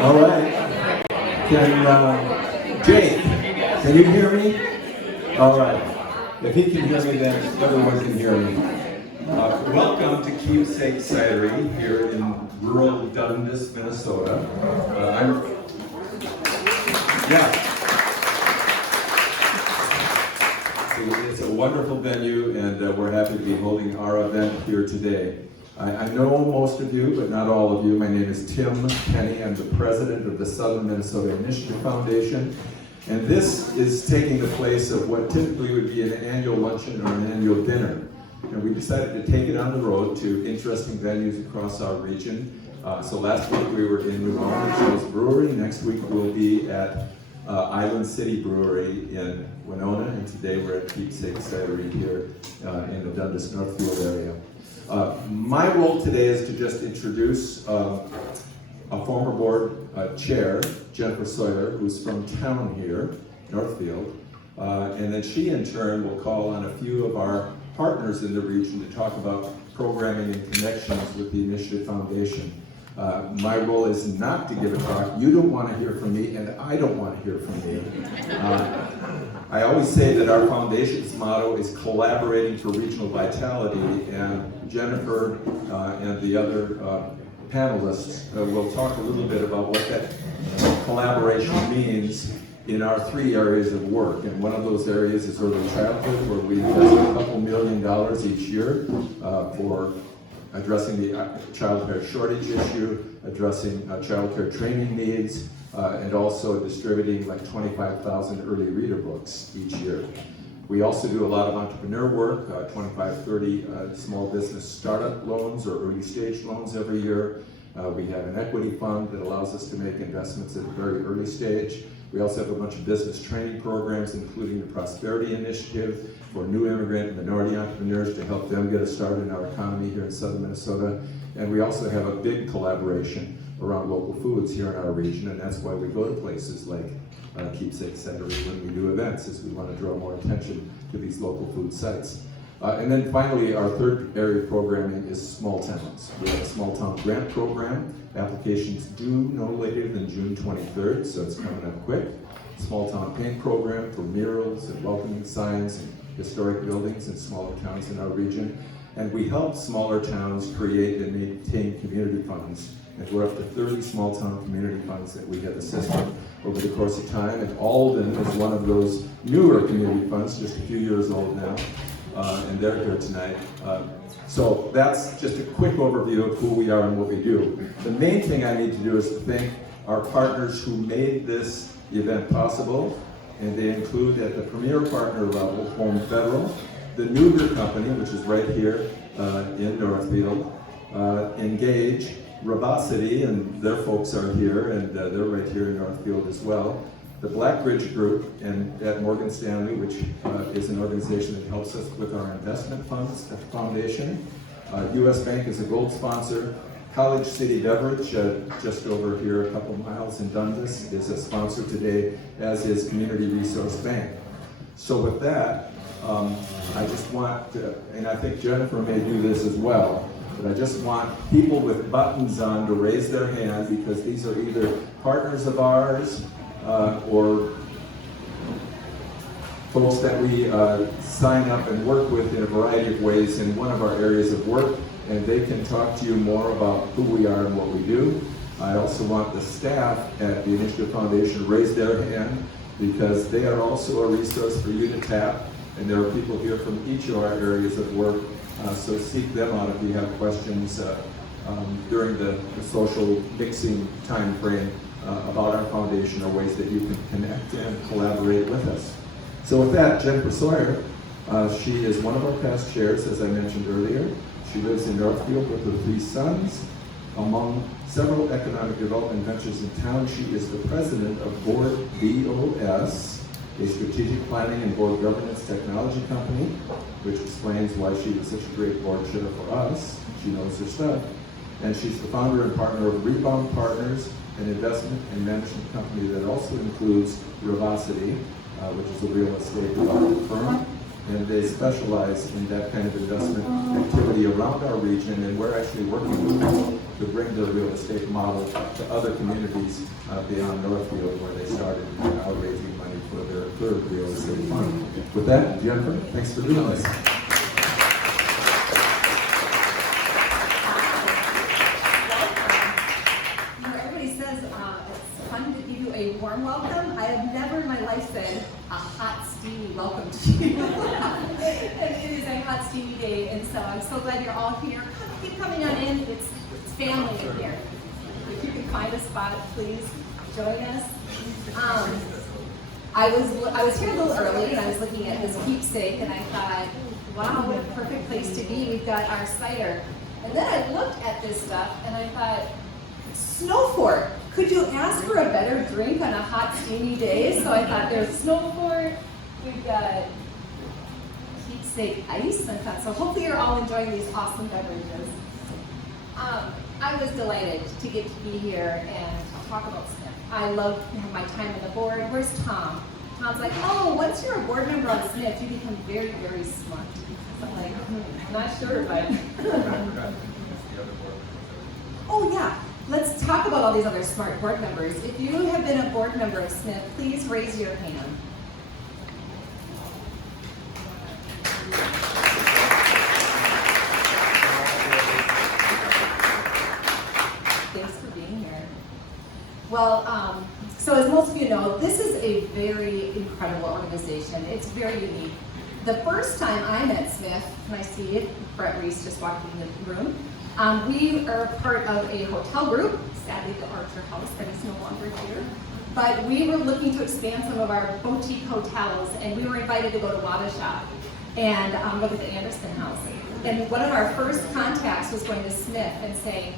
All right. Can Jake, can you hear me? All right. If he can hear me, then everyone can hear me. Welcome to Keepsake Cidery here in rural Dundas, Minnesota. It's a wonderful venue, and we're happy to be holding our event here today. I know most of you, but not all of you. My name is Tim Kenny. I'm the president of the Southern Minnesota Initiative Foundation. And this is taking the place of what typically would be an annual luncheon or an annual dinner. And we decided to take it on the road to interesting venues across our region. So last week we were in Winona Shores Brewery. Next week we'll be at Island City Brewery in Winona. And today we're at Keepsake Cidery here in the Dundas Northfield area. My role today is to just introduce a former board chair, Jennifer Sawyer, who's from town here, Northfield, and then she in turn will call on a few of our partners in the region to talk about programming and connections with the Initiative Foundation. My role is not to give a talk. You don't want to hear from me, and I don't want to hear from me. I always say that our foundation's motto is collaborating for regional vitality, and Jennifer and the other panelists will talk a little bit about what that collaboration means in our three areas of work. And one of those areas is early childhood, where we invest a couple $1 million each year for addressing the childcare shortage issue, addressing childcare training needs, and also distributing like 25,000 early reader books each year. We also do a lot of entrepreneur work, 25, 30 small business startup loans or early stage loans every year. We have an equity fund that allows us to make investments at a very early stage. We also have a bunch of business training programs, including the Prosperity Initiative for new immigrant and minority entrepreneurs to help them get a start in our economy here in southern Minnesota. And we also have a big collaboration around local foods here in our region, and that's why we go to places like Keepsake Cidery when we do events, is we want to draw more attention to these local food sites. And then finally, our third area of programming is small towns. We have a small town grant program. Applications due no later than June 23rd, so it's coming up quick. Small town paint program for murals and welcoming signs and historic buildings in smaller towns in our region. And we help smaller towns create and maintain community funds. And we're up to 30 small town community funds that we have assisted over the course of time. And Alden is one of those newer community funds, just a few years old now. And they're here tonight. So that's just a quick overview of who we are and what we do. The main thing I need to do is to thank our partners who made this event possible, and they include at the premier partner level, Home Federal, the Nuger Company, which is right here in Northfield, Engage, Rabosity, and their folks are here, and they're right here in Northfield as well. The Blackridge Group and at Morgan Stanley, which is an organization that helps us with our investment funds at the foundation. US Bank is a gold sponsor. College City Beverage, just over here a couple miles in Dundas, is a sponsor today, as is Community Resource Bank. So with that, I just want to, and I think Jennifer may do this as well, but I just want people with buttons on to raise their hand, because these are either partners of ours or folks that we sign up and work with in a variety of ways in one of our areas of work, and they can talk to you more about who we are and what we do. I also want the staff at the Initiative Foundation to raise their hand, because they are also a resource for you to tap, and there are people here from each of our areas of work, so seek them out if you have questions during the social mixing time frame about our foundation, or ways that you can connect and collaborate with us. So with that, Jennifer Sawyer, she is one of our past chairs, as I mentioned earlier. She lives in Northfield with her 3 sons. Among several economic development ventures in town, she is the president of Board BOS, a strategic planning and board governance technology company, which explains why she was such a great board chair for us. She knows her stuff. And she's the founder and partner of Rebound Partners, an investment and management company that also includes Rabosity, which is a real estate development firm. And they specialize in that kind of investment activity around our region, and we're actually working with to bring the real estate model to other communities beyond Northfield, where they started now raising money for their third real estate fund. With that, Jennifer, thanks for doing this. A warm welcome. I have never in my life said a hot, steamy welcome to you. And it is a hot, steamy day, and so I'm so glad you're all here. Keep coming on in. It's family in here. If you can find a spot, please join us. I was here a little early, and I was looking at this keepsake, and I thought, wow, what a perfect place to be. We've got our cider. And then I looked at this stuff, and I thought, snow fort. Could you ask for a better drink on a hot, steamy day? So I thought there's snow fort. We've got keepsake ice. I thought, so hopefully you're all enjoying these awesome beverages. I was delighted to get to be here and talk about SMIF. I love my time on the board. Where's Tom? Tom's like, oh, once you're a board member on SMIF, you become very, very smart. So I'm like, I'm not sure, but. Oh, yeah. Let's talk about all these other smart board members. If you have been a board member of SMIF, please raise your hand. Thanks for being here. Well, so as most of you know, this is a very incredible organization. It's very unique. The first time I met SMIF, can I see it? Brett Reese just walked in the room. We are part of a hotel group, sadly the Archer House that is no longer here, but we were looking to expand some of our boutique hotels, and we were invited to go to Wadashop and look at the Anderson House. And one of our first contacts was going to SMIF and saying,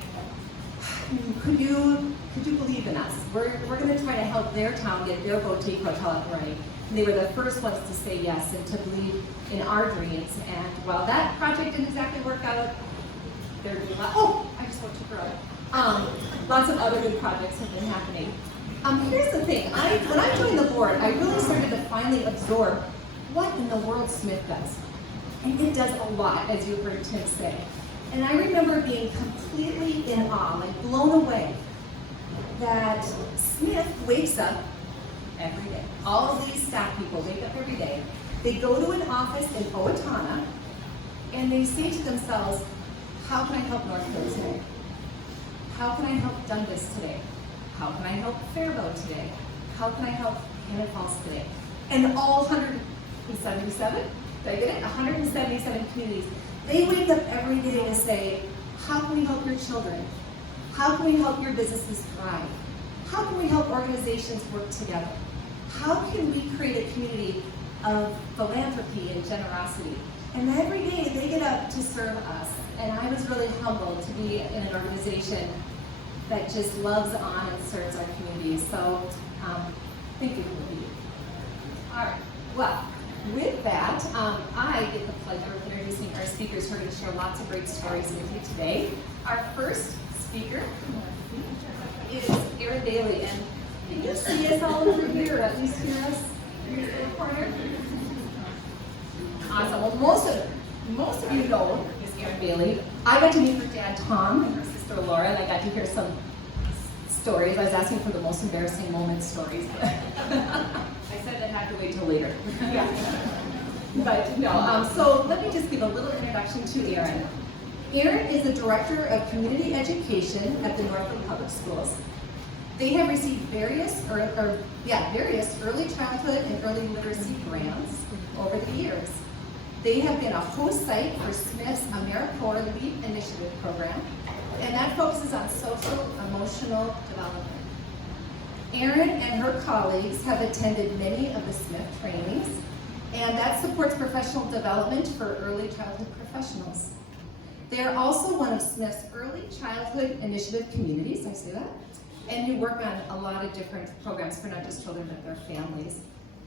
could you believe in us? We're going to try to help their town get their boutique hotel up and running. And they were the first ones to say yes and to believe in our dreams. And while that project didn't exactly work out, there would be I just want to grow. Lots of other good projects have been happening. Here's the thing, when I joined the board, I really started to finally absorb what in the world SMIF does. And it does a lot, as you heard Tim say. And I remember being completely in awe, like blown away, that SMIF wakes up every day. All of these staff people wake up every day. They go to an office in Owatonna, and they say to themselves, how can I help Northfield today? How can I help Dundas today? How can I help Faribault today? How can I help Cannon Falls today? And all 177, did I get it? 177 communities. They wake up every day to say, how can we help your children? How can we help your businesses thrive? How can we help organizations work together? How can we create a community of philanthropy and generosity? And every day they get up to serve us. And I was really humbled to be in an organization that just loves on and serves our community. So thank you for being here. All right, well, with that, I get the pleasure of introducing our speakers who are going to share lots of great stories with you today. Our first speaker is Erin Bailey. And can you see us all over here, or at least hear us in the corner? Awesome. Well, most of you know Erin Bailey. I got to meet her dad, Tom, and her sister, Laura, and I got to hear some stories. I was asking for the most embarrassing moment stories. I said I'd have to wait till later. But no, so let me just give a little introduction to Erin. Erin is the Director of Community Education at the Northfield Public Schools. They have received various early childhood and early literacy grants over the years. They have been a host site for SMIF's AmeriCorps LEAP Initiative program, and that focuses on social emotional development. Erin and her colleagues have attended many of the SMIF trainings, and that supports professional development for early childhood professionals. They are also one of SMIF's early childhood initiative communities, I say that, and you work on a lot of different programs for not just children, but their families.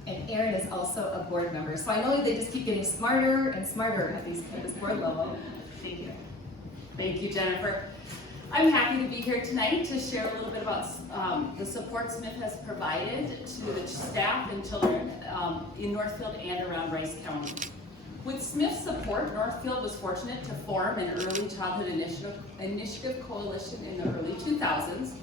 And Erin is also a board member. So I know they just keep getting smarter and smarter at this board level. Thank you. Thank you, Jennifer. I'm happy to be here tonight to share a little bit about the support SMIF has provided to the staff and children in Northfield and around Rice County. With SMIF's support, Northfield was fortunate to form an early childhood initiative coalition in the early 2000s.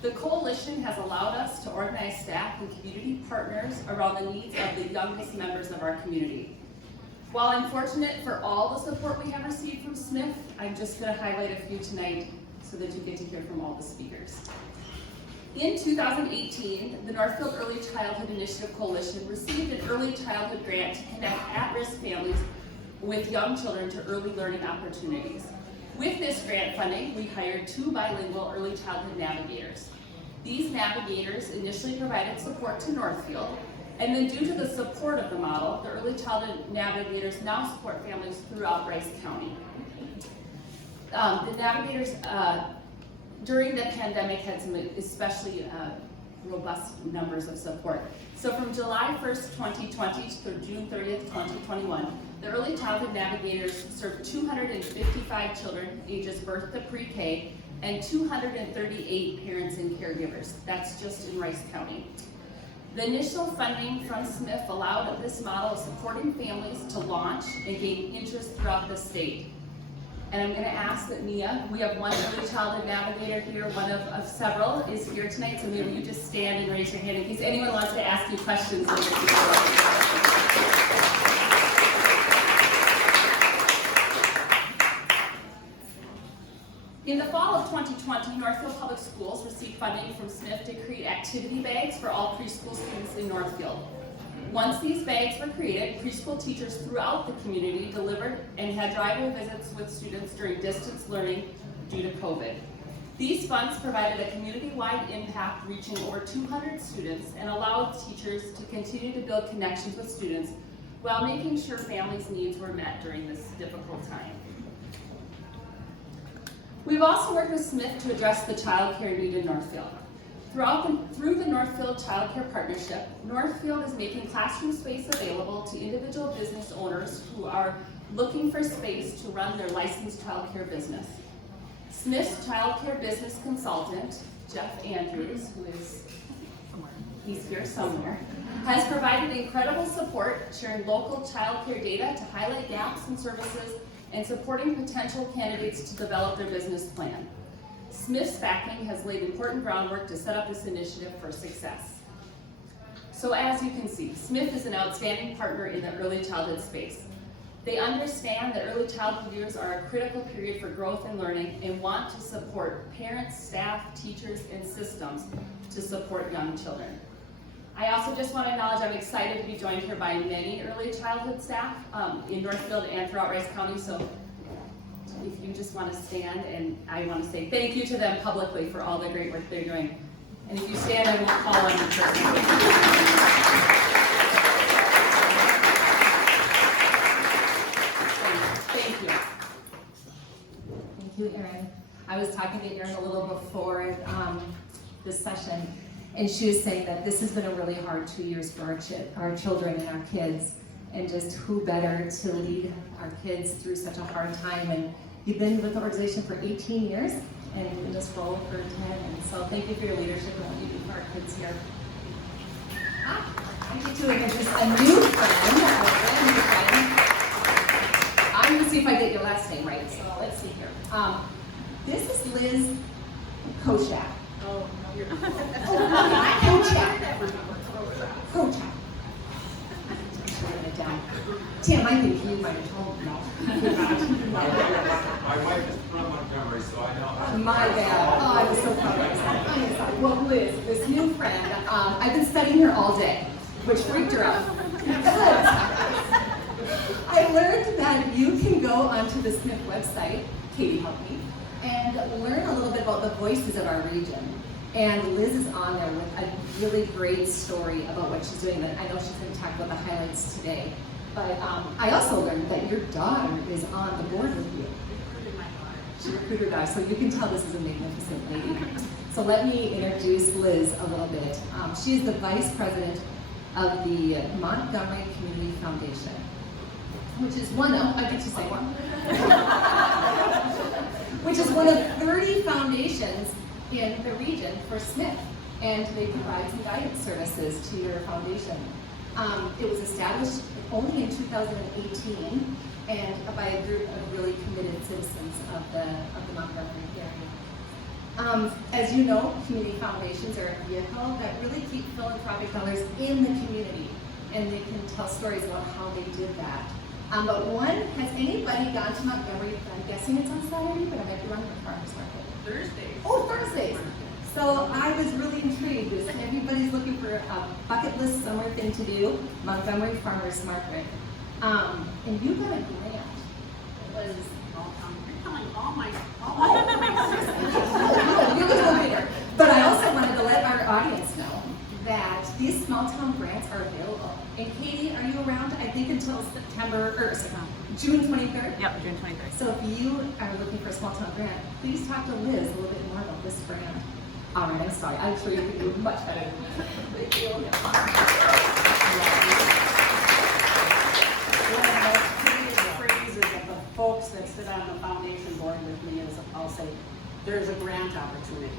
The coalition has allowed us to organize staff and community partners around the needs of the youngest members of our community. While I'm fortunate for all the support we have received from SMIF, I'm just going to highlight a few tonight so that you get to hear from all the speakers. In 2018, the Northfield Early Childhood Initiative Coalition received an early childhood grant to connect at-risk families with young children to early learning opportunities. With this grant funding, we hired 2 bilingual early childhood navigators. These navigators initially provided support to Northfield, and then due to the support of the model, the early childhood navigators now support families throughout Rice County. The navigators during the pandemic had some especially robust numbers of support. So from July 1st, 2020 through June 30th, 2021, the early childhood navigators served 255 children ages birth to pre-K and 238 parents and caregivers. That's just in Rice County. The initial funding from SMIF allowed this model of supporting families to launch and gain interest throughout the state. And I'm going to ask that Mia, we have one early childhood navigator here, one of several is here tonight, so Mia, will you just stand and raise your hand in case anyone wants to ask you questions. In the fall of 2020, Northfield Public Schools received funding from SMIF to create activity bags for all preschool students in Northfield. Once these bags were created, preschool teachers throughout the community delivered and had drive-through visits with students during distance learning due to COVID. These funds provided a community-wide impact reaching over 200 students and allowed teachers to continue to build connections with students while making sure families' needs were met during this difficult time. We've also worked with SMIF to address the child care need in Northfield. Through the Northfield Child Care Partnership, Northfield is making classroom space available to individual business owners who are looking for space to run their licensed child care business. SMIF's child care business consultant, Jeff Andrews, he's here somewhere, has provided incredible support sharing local child care data to highlight gaps in services and supporting potential candidates to develop their business plan. SMIF's backing has laid important groundwork to set up this initiative for success. So as you can see, SMIF is an outstanding partner in the early childhood space. They understand that early childhood years are a critical period for growth and learning and want to support parents, staff, teachers, and systems to support young children. I also just want to acknowledge I'm excited to be joined here by many early childhood staff in Northfield and throughout Rice County. So if you just want to stand, and I want to say thank you to them publicly for all the great work they're doing. And if you stand, I won't call on you personally. Thank you. Thank you, Erin. I was talking to Erin a little before this session, and she was saying that this has been a really hard 2 years for our children and our kids, and just who better to lead our kids through such a hard time. And you've been with the organization for 18 years and in this role for 10, and so thank you for your leadership and what you do for our kids here. I get to introduce a new friend, a brand new friend. I'm going to see if I get your last name right, so let's see here. This is Liz Kochak. Oh, no, you're Kochak. Down. Tim, I think you might have told me. My wife is from Montgomery, so I know. My bad. Oh, I was so proud of myself. I'm sorry. Well, Liz, this new friend, I've been studying her all day, which freaked her out. I learned that you can go onto the SMIF website, Katie helped me, and learn a little bit about the voices of our region. And Liz is on there with a really great story about what she's doing. And I know she's going to talk about the highlights today. But I also learned that your daughter is on the board with you. She recruited her daughter, so you can tell this is a magnificent lady. So let me introduce Liz a little bit. She is the vice president of the Montgomery Community Foundation, which is one of, I get to say one, which is one of 30 foundations in the region for SMIF, and they provide some guidance services to your foundation. It was established only in 2018 and by a group of really committed citizens of the Montgomery area. As you know, community foundations are a vehicle that really keep philanthropic dollars in the community, and they can tell stories about how they did that. But has anybody gone to Montgomery? I'm guessing it's on Saturday, but I might be wrong with farmers market. Thursdays. Oh, Thursdays. So I was really intrigued. If everybody's looking for a bucket list summer thing to do, Montgomery Farmers Market. And you got a grant. It was But I also wanted to let our audience know that these small town grants are available. And Katie, are you around? I think until June 23rd? Yep, June 23rd. So if you are looking for a small town grant, please talk to Liz a little bit more about this grant. All right, I'm sorry. I'm sure you can do much better than that. Thank you. One of the most prettiest phrases of the folks that sit on the foundation board with me is, I'll say, there's a grant opportunity.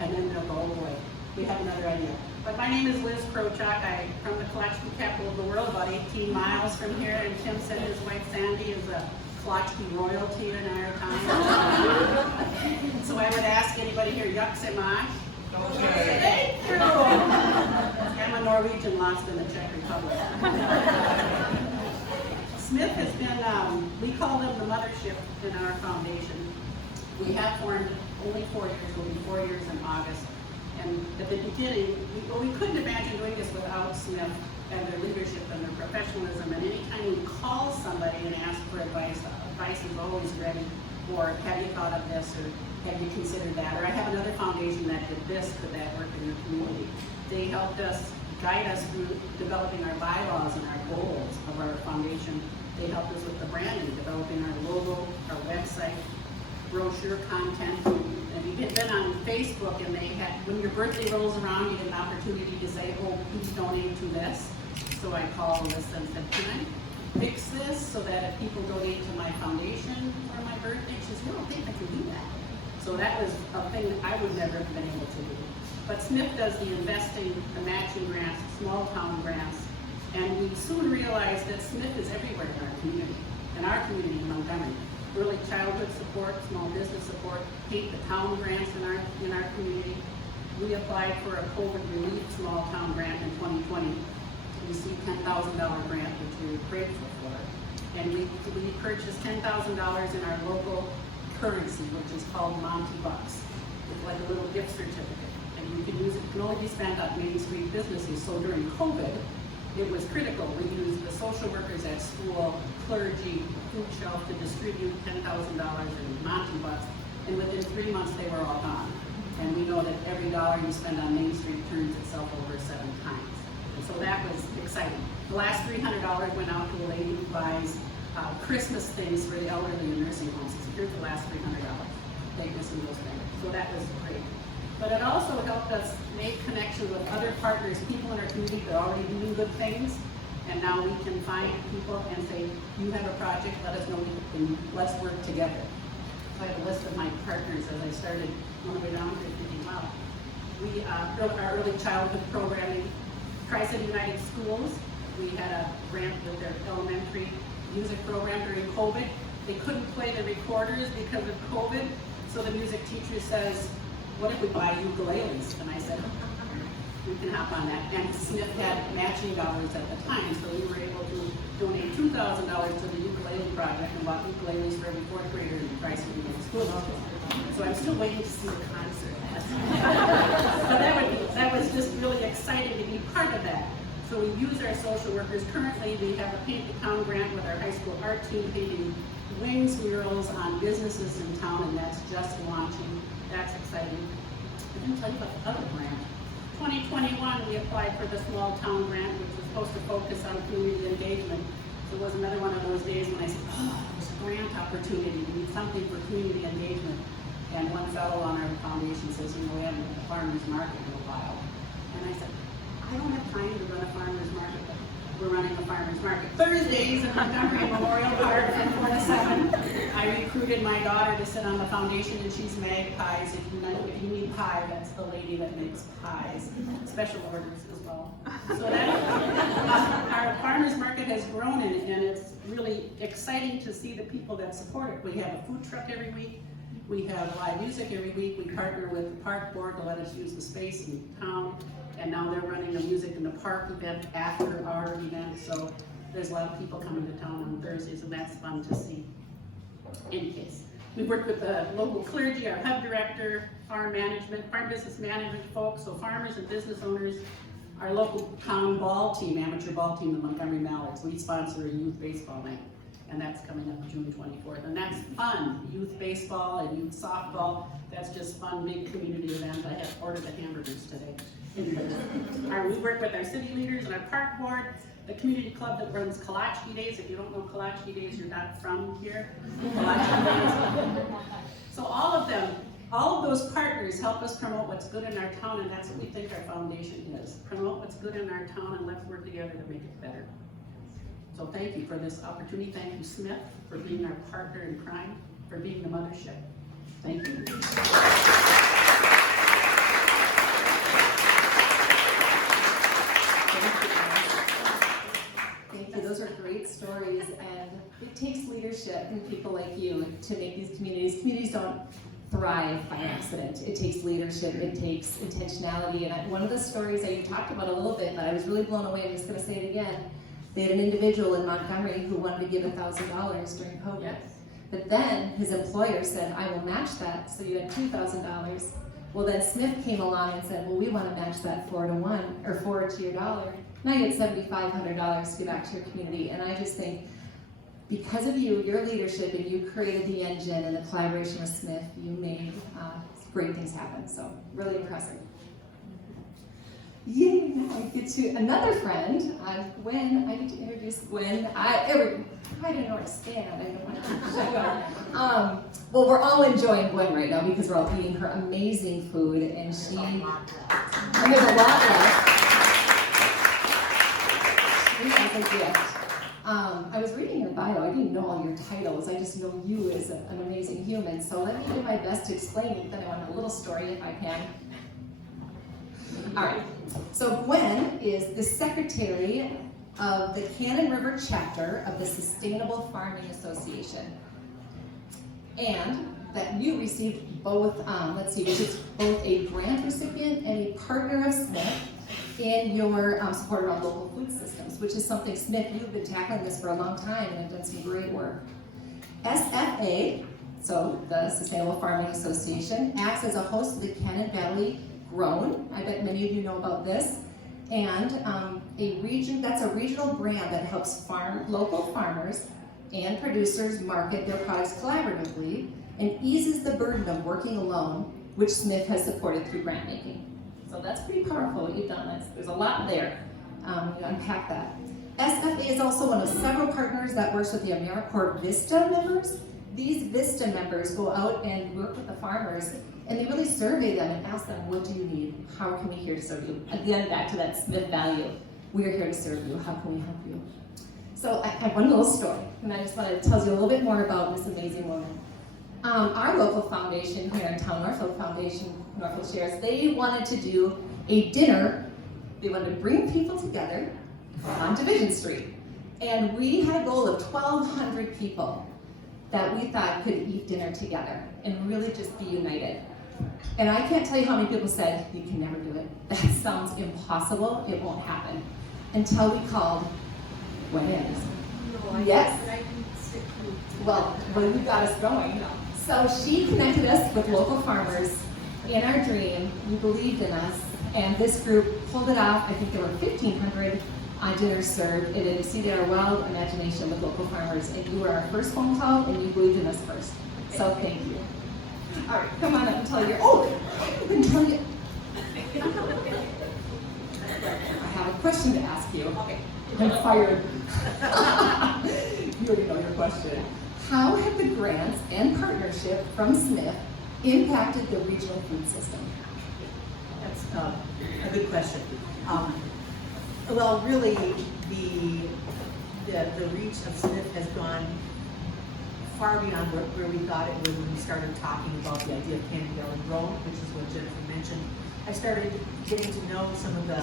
And then they'll go, oh boy, we have another idea. But my name is Liz Krochak. I'm from the collection capital of the world, about 18 miles from here. And Tim said his wife Sandy is a Klotchke royalty in our town. So I would ask anybody here, Yuck Semach? Thank you. I'm a Norwegian lost in the Czech Republic. SMIF has been, we call them the mothership in our foundation. We have formed only 4 years, we'll be 4 years in August. And at the beginning, we couldn't imagine doing this without SMIF and their leadership and their professionalism. And anytime we call somebody and ask for advice, advice is always ready. Or have you thought of this, or have you considered that? Or I have another foundation that did this, could that work in your community? They helped us, guide us through developing our bylaws and our goals of our foundation. They helped us with the branding, developing our logo, our website, brochure content. And you get been on Facebook, and they had, when your birthday rolls around, you get an opportunity to say, oh, please donate to this. So I called Alyssa and said, can I fix this so that if people donate to my foundation for my birthday? She says, I don't think I can do that. So that was a thing that I would never have been able to do. But SMIF does the investing, the matching grants, small town grants, and we soon realized that SMIF is everywhere in our community in Montgomery. Early childhood support, small business support, paint the town grants in our community. We applied for a COVID relief small town grant in 2020. We received $10,000 grant, which we were grateful for. And we purchased $10,000 in our local currency, which is called Monty Bucks. It's like a little gift certificate. And you can use it, can only be spent on Main Street businesses. So during COVID, it was critical. We used the social workers at school, clergy, food shelf to distribute $10,000 in Monty Bucks. And within 3 months, they were all gone. And we know that every dollar you spend on Main Street turns itself over 7 times. And so that was exciting. The last $300 went out to a lady who buys Christmas things for the elderly in nursing homes. So here's the last $300. Take this and those things. So that was great. But it also helped us make connections with other partners, people in our community that are already doing good things. And now we can find people and say, you have a project, let us know, and let's work together. So I have a list of my partners as I started on the way down here thinking, wow. We built our early childhood programming, Tri-City United Schools. We had a grant with their elementary music program during COVID. They couldn't play the recorders because of COVID. So the music teacher says, what if we buy ukuleles? And I said, we can hop on that. And SMIF had matching dollars at the time, so we were able to donate $2,000 to the ukulele project and bought ukuleles for every 4th grader in the Tri-City United School. So I'm still waiting to see the concert. So that was just really exciting to be part of that. So we use our social workers. Currently, we have a Paint the Town grant with our high school art team painting wings murals on businesses in town, and that's just launching. That's exciting. I didn't tell you about the other grant. 2021, we applied for the small town grant, which was supposed to focus on community engagement. So it was another one of those days when I said, oh, there's a grant opportunity. We need something for community engagement. And one fellow on our foundation says, you know, we haven't been at the farmer's market in a while. And I said, I don't have time to run a farmer's market, but we're running a farmer's market Thursdays in Montgomery Memorial Park from 4 to 7. I recruited my daughter to sit on the foundation, and she's Magpies. If you need pie, that's the lady that makes pies, special orders as well. So that, our farmer's market has grown, and it's really exciting to see the people that support it. We have a food truck every week. We have live music every week. We partner with the park board to let us use the space in town. And now they're running a music in the park event after our event. So there's a lot of people coming to town on Thursdays, and that's fun to see. In case. We work with the local clergy, our hub director, farm management, farm business management folks, so farmers and business owners. Our local town ball team, amateur ball team, the Montgomery Mallards, we sponsor a youth baseball night. And that's coming up June 24th. And that's fun, youth baseball and youth softball. That's just fun, big community event. I have ordered the hamburgers today. We work with our city leaders and our park board, the community club that runs Kolache Days. If you don't know Kolache Days, you're not from here. Kolache Days. So all of them, all of those partners help us promote what's good in our town, and that's what we think our foundation is. Promote what's good in our town, and let's work together to make it better. So thank you for this opportunity. Thank you, SMIF, for being our partner in crime, for being the mothership. Thank you. Thank you. Those are great stories, and it takes leadership and people like you to make these communities. Communities don't thrive by accident. It takes leadership, it takes intentionality, and one of the stories that you talked about a little bit, but I was really blown away, I'm just going to say it again. They had an individual in Montgomery who wanted to give $1,000 during COVID. Yes. But then his employer said, I will match that, so you had $2,000. Well, then SMIF came along and said, well, we want to match that 4 to 1, or 4 to your dollar. Now you get $7,500 to give back to your community. And I just think, because of you, your leadership, and you created the engine and the collaboration with SMIF, you made great things happen. So, really impressive. Yay, now I get to another friend, Gwen. I get to introduce Gwen. I didn't know where to stand. I didn't want to well, we're all enjoying Gwen right now because we're all eating her amazing food, and there's a lot left. She has a gift. I was reading your bio. I didn't know all your titles. I just know you as an amazing human. So let me do my best to explain it. Then I want a little story if I can. All right, so Gwen is the secretary of the Cannon River chapter of the Sustainable Farming Association. And that you received both, which is both a grant recipient and a partner of SMIF in your support around local food systems, which is something SMIF, you've been tackling this for a long time and have done some great work. SFA, so the Sustainable Farming Association, acts as a host of the Cannon Valley Grown. I bet many of you know about this. And that's a regional brand that helps local farmers and producers market their products collaboratively and eases the burden of working alone, which SMIF has supported through grant making. So that's pretty powerful what you've done. There's a lot there. You unpack that. SFA is also one of several partners that works with the AmeriCorps Vista members. These Vista members go out and work with the farmers, and they really survey them and ask them, what do you need? How can we here to serve you? Again, back to that SMIF value. We are here to serve you. How can we help you? So I have one little story, and I just want to tell you a little bit more about this amazing woman. Our local foundation here in town, Northfield Foundation, Northfield Shares, they wanted to do a dinner. They wanted to bring people together on Division Street. And we had a goal of 1,200 people that we thought could eat dinner together and really just be united. And I can't tell you how many people said, you can never do it. That sounds impossible, it won't happen. Until we called Gwen Anderson. Yes. Well, you got us going. So she connected us with local farmers in our dream. You believed in us, and this group pulled it off. I think there were 1,500 dinners served. It exceeded our wild imagination with local farmers, and you were our first phone call, and you believed in us first. So thank you. All right, come on up and tell your. Oh, I didn't tell you. I have a question to ask you. Okay, I'm fired. You already know your question. How have the grants and partnership from SMIF impacted the regional food system? That's a good question. Well, really, the reach of SMIF has gone far beyond where we thought it would when we started talking about the idea of Candy Valley Grown, which is what Jennifer mentioned. I started getting to know some of the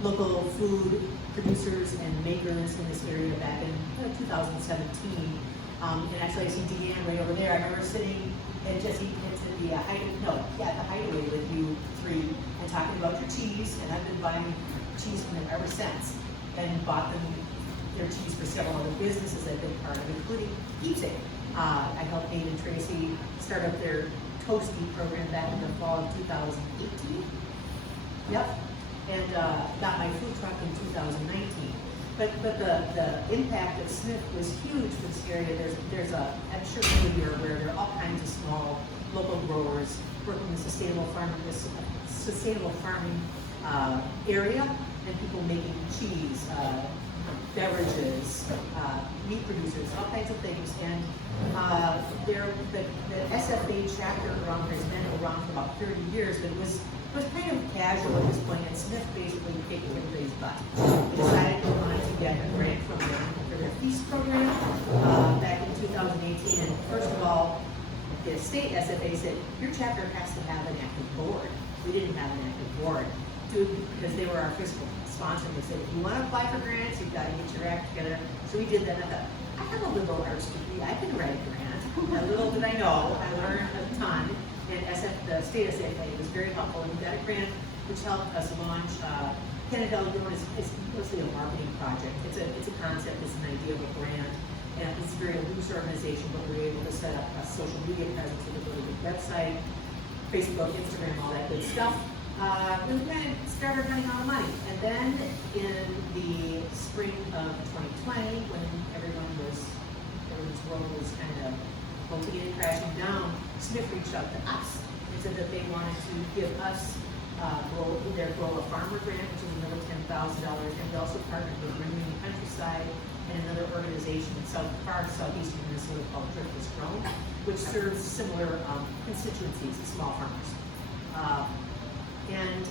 local food producers and makers in this area back in 2017. And actually I see Deanne right over there. I remember sitting and Jesse into the Hideaway with you three and talking about your cheese, and I've been buying cheese from them ever since and bought them their cheese for several other businesses I've been part of, including Keepsake. I helped Nate and Tracy start up their Toasty program back in the fall of 2018. Yep. And got my food truck in 2019. But the impact of SMIF was huge for this area. I'm sure many of you are aware, there are all kinds of small local growers working in the sustainable farming area, and people making cheese, beverages, meat producers, all kinds of things. And the SFA chapter around here has been around for about 30 years, but it was kind of casual at this point, and SMIF basically kicked everybody's butt. They decided they wanted to get a grant from them for their feast program back in 2018. And first of all, the state SFA said, your chapter has to have an active board. We didn't have an active board because they were our fiscal sponsor. They said, if you want to apply for grants, you've got to get your act together. So we did that. I thought, I have a liberal arts degree. I can write a grant. A little did I know, I learned a ton. And the state SFA was very helpful. And we got a grant which helped us launch Canada Valley is mostly a marketing project. It's a concept, it's an idea of a brand. And it's a very loose organization, but we were able to set up a social media presence with a really good website, Facebook, Instagram, all that good stuff. We kind of started running out of money. And then in the spring of 2020, when everyone's world was kind of hoping and crashing down, SMIF reached out to us and said that they wanted to give us grow a farmer grant, which is another $10,000. And we also partnered with Green Countryside and another organization in southeastern Minnesota called Dundas Sprout, which serves similar constituencies, small farmers. And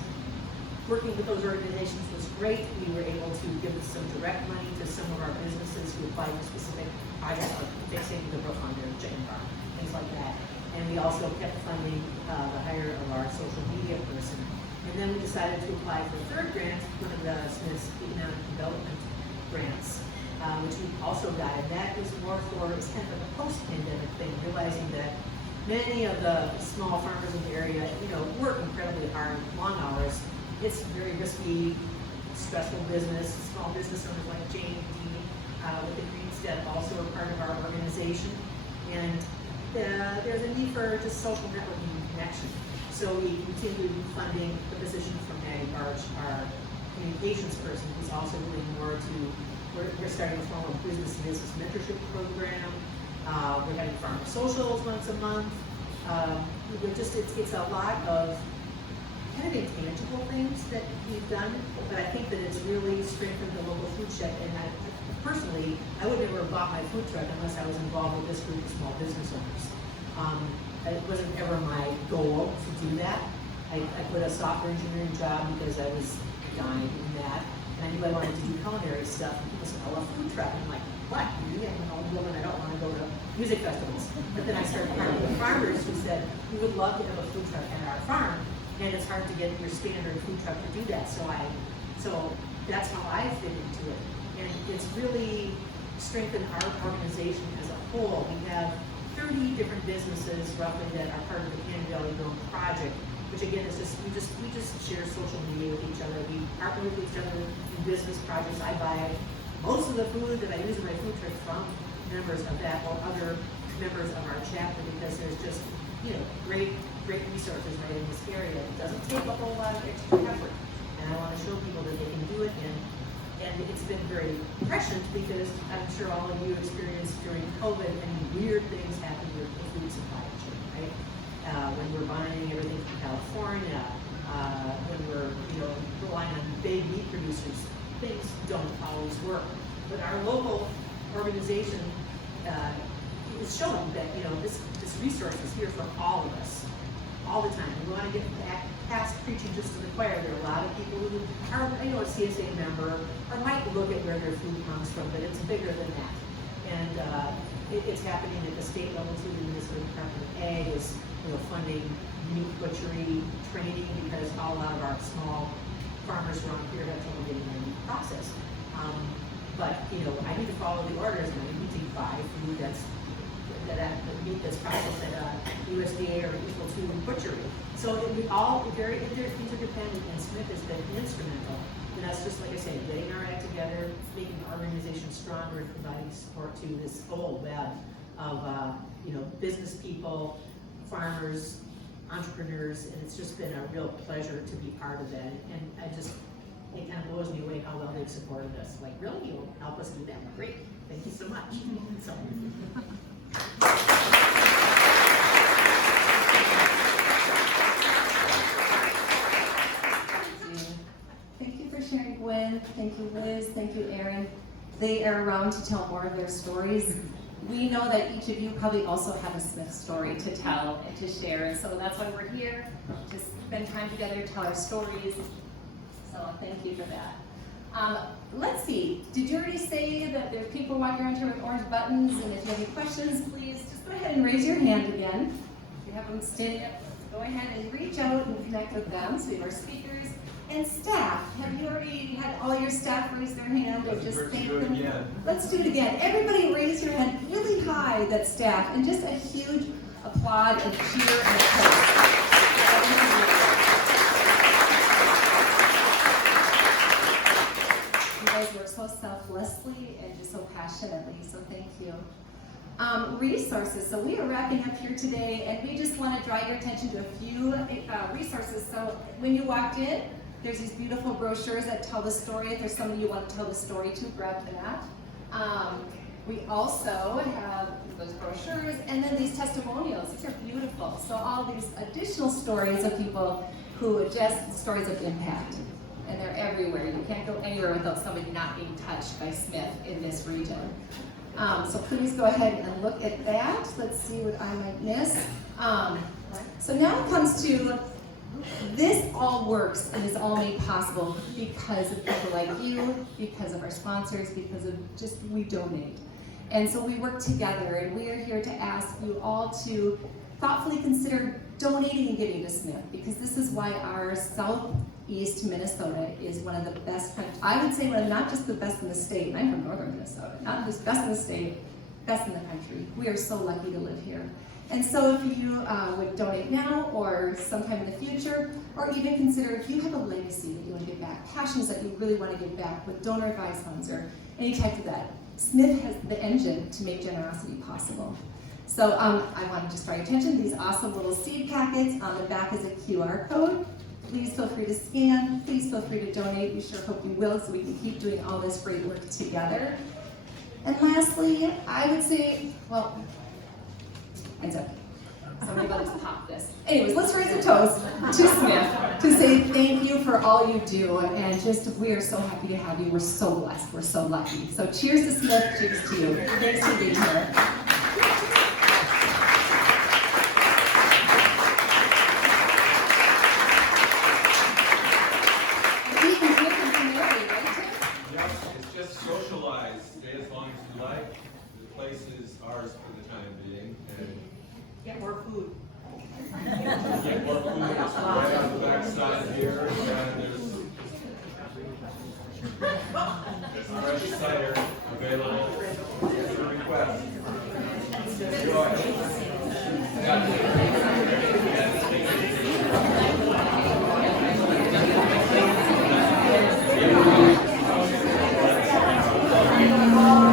working with those organizations was great. We were able to give some direct money to some of our businesses who applied for specific projects like fixing the roof on their chicken farm, things like that. And we also kept funding the hire of our social media person. And then we decided to apply for a third grant, one of the SMIF's economic development grants, which we also got. And that was more for, it's kind of a post-pandemic thing, realizing that many of the small farmers in the area, work incredibly hard, long hours. It's very risky, stressful business. Small business owners like Jane and Dee with the Greenstead also are part of our organization. And there's a need for just social networking and connection. So we continue funding the position from Maddie Barch, our communications person, who's also doing more we're starting a formal business-to-business mentorship program. We're having farmer socials once a month. It's a lot of kind of intangible things that we've done, but I think that it's really strengthened the local food shed. And personally, I would never have bought my food truck unless I was involved with this group of small business owners. It wasn't ever my goal to do that. I quit a software engineering job because I was dying in that, and I knew I wanted to do culinary stuff. And people said, "Oh, a food truck." I'm like, "What? Really? I'm an old woman. I don't want to go to music festivals." But then I started partnering with farmers who said, "We would love to have a food truck at our farm," and it's hard to get your standard food truck to do that. So that's how I fit into it, and it's really strengthened our organization as a whole. We have 30 different businesses roughly that are part of the Candy Valley Grown project, which again is we just share social media with each other. We partner with each other in business projects. I buy most of the food that I use in my food truck from members of that or other members of our chapter, because there's just great resources right in this area. It doesn't take a whole lot of extra effort, and I want to show people that they can do it. And it's been very prescient because I'm sure all of you experienced during COVID many weird things happened with the food supply chain, right? When we're buying everything from California, when we're relying on big meat producers, things don't always work. But our local organization is showing that this resource is here for all of us, all the time. We want to get back past preaching just to the choir. There are a lot of people who are, a CSA member or might look at where their food comes from, but it's bigger than that. And it's happening at the state level too. The Minnesota Department of Ag is, funding meat butchery training because a lot of our small farmers around here have trouble getting their meat processed. But I need to follow the orders, and I need to buy food that's meat that's processed at USDA or equal to butchery. So we all very interdependent, and SMIF has been instrumental in us, just like I say, getting our act together, making the organization stronger, and providing support to this whole web of business people, farmers, entrepreneurs, and it's just been a real pleasure to be part of that. And it kind of blows me away how well they've supported us. Like, really, you'll help us do that? Great, thank you so much. So. Thank you for sharing, Gwen. Thank you, Liz. Thank you, Erin. They are around to tell more of their stories. We know that each of you probably also have a SMIF story to tell and to share, and so that's why we're here, to spend time together, tell our stories. So thank you for that. Let's see, did you already say that there's people walking around here with orange buttons, and if you have any questions, please just go ahead and raise your hand again. If you have them standing up, go ahead and reach out and connect with them. So we have our speakers and staff. Have you already had all your staff raise their hand or just thank them? Let's do it again. Everybody raise your hand really high, that's staff, and just a huge applaud and cheer and applause. You guys work so selflessly and just so passionately, so thank you. Resources. So we are wrapping up here today, and we just want to draw your attention to a few resources. So when you walked in, there's these beautiful brochures that tell the story. If there's somebody you want to tell the story to, grab that. We also have those brochures, and then these testimonials. These are beautiful. So all these additional stories of people who just stories of impact. And they're everywhere. You can't go anywhere without somebody not being touched by SMIF in this region. So please go ahead and look at that. Let's see what I might miss. So now it comes to, this all works and is all made possible because of people like you, because of our sponsors, because of just, we donate. And so we work together, and we are here to ask you all to thoughtfully consider donating and giving to SMIF, because this is why our Southeast Minnesota is one of the best, I would say one of not just the best in the state, and I'm from northern Minnesota, not just best in the state, best in the country. We are so lucky to live here. And so if you would donate now or sometime in the future, or even consider if you have a legacy that you want to give back, passions that you really want to give back with donor advised funds or any type of that, SMIF has the engine to make generosity possible. So I want to just draw your attention to these awesome little seed packets. On the back is a QR code. Please feel free to scan. Please feel free to donate. We sure hope you will, so we can keep doing all this great work together. And lastly, I would say, well, hands up. Somebody let us pop this. Anyways, let's raise a toast to SMIF to say thank you for all you do, and just we are so happy to have you. We're so blessed. We're so lucky. So cheers to SMIF. Cheers to you. Thanks for being here.